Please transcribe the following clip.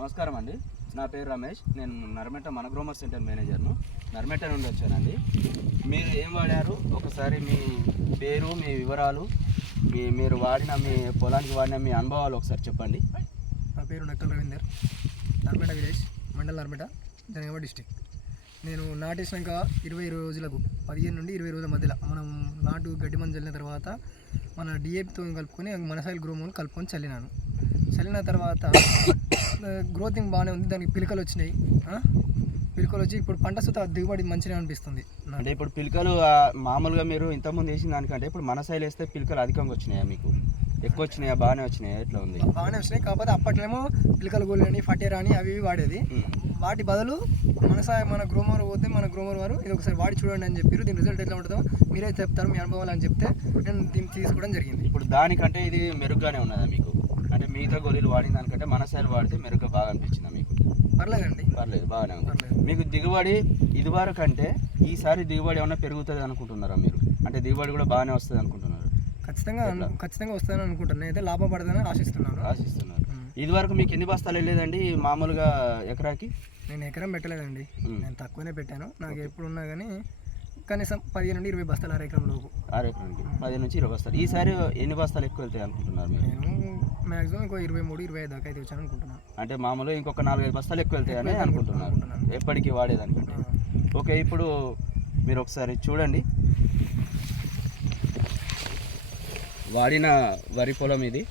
నమస్కారం అండి. నా పేరు రమేష్. నేను నర్మెట మనగ్రోమర్ సెంటర్ మేనేజర్ను. నర్మెట నుండి వచ్చానండి. మీరు ఏం వాడారు? ఒకసారి మీ పేరు మీ వివరాలు మీ మీరు వాడిన మీ పొలానికి వాడిన మీ అనుభవాలు ఒకసారి చెప్పండి. నా పేరు Nakkal Ravinder. Narmeta village mandal Narmeta Janagama district. నేను నాటేసినాక ఇరవై రోజులకు పదిహేను నుండి ఇరవై రోజుల మధ్యలో మనం నాటు గడ్డి మందు చల్లిన తర్వాత మన డిఏపితో కలుపుకొని మనసాయిల్ గ్రోమోన్ కలుపుకొని చల్లినాను. చల్లిన తర్వాత గ్రోతింగ్ బాగానే ఉంది. దానికి పిలకలు వచ్చినాయి? పిలకలు వచ్చి ఇప్పుడు పంట సుత దిగుబడి మంచిగా అనిపిస్తుంది. అంటే ఇప్పుడు పిలకలు మామూలుగా మీరు ఇంతకుముందు వేసిన దానికంటే ఇప్పుడు మన సైలు వేస్తే పిలకలు అధికంగా వచ్చినాయా మీకు? ఎక్కువ వచ్చినాయా బాగానే వచ్చినాయా? ఎట్లా ఉంది? బాగానే వచ్చినాయి. కాకపోతే అప్పట్లేమో పిలకల గోళ్ళు అని ఫటేరా అని అవి ఇవి వాడేది. వాటి బదులు మన మన గ్రోమర్ పోతే మన గ్రోమర్ వారు ఇది ఒకసారి వాడి చూడండి అని చెప్పారు. దీని రిజల్ట్ ఎట్లా ఉంటుందో మీరే చెప్తారు మీ అనుభవాలు అని చెప్తే నేను దీన్ని తీసుకోవడం జరిగింది. ఇప్పుడు దానికంటే ఇది మెరుగ్గానే ఉన్నదా మీకు? అంటే మిగతా గోళీలు వాడిన దానికంటే మన సైలు వాడితే మెరుగ్గా బాగా అనిపించిందా మీకు? పర్లేదండి. పర్లేదు బాగానే ఉంది. పర్లేదు. మీకు దిగుబడి ఇదివరకు కంటే ఈసారి దిగుబడి ఏమన్నా పెరుగుతుంది అనుకుంటున్నారా మీరు? అంటే దిగుబడి కూడా బాగానే వస్తుంది అనుకుంటున్నారు. ఖచ్చితంగా ఖచ్చితంగా వస్తానని అనుకుంటున్నాను అయితే లాభం పడదని ఆశిస్తున్నాను. ఆశిస్తున్నారు. ఇదివరకు మీకు ఎన్ని బస్తాలు వెళ్ళేదండి మామూలుగా ఎకరాకి? నేను ఎకరం పెట్టలేదండి. నేను తక్కువనే పెట్టాను. నాకు ఎప్పుడు ఉన్నా కానీ కనీసం పదిహేను నుండి ఇరవై బస్తాలు అర ఎకరం లోపు. ఆరు ఎకరానికి. పది నుంచి ఇరవై బస్తాలు. ఈసారి ఎన్ని బస్తాలు ఎక్కువ వెళ్తాయి అనుకుంటున్నారు మీరు? నేను మ్యాక్సిమం ఇంకో ఇరవై మూడు ఇరవై ఐదు దాకా అయితే వచ్చాను అనుకుంటున్నాను అంటే మామూలుగా ఇంకొక నాలుగైదు బస్తాలు ఎక్కువ వెళ్తాయని అనుకుంటున్నాను. ఎప్పటికీ వాడేదానికంటే. ఓకే ఇప్పుడు మీరు ఒకసారి చూడండి. వాడిన వరి పొలం ఇది.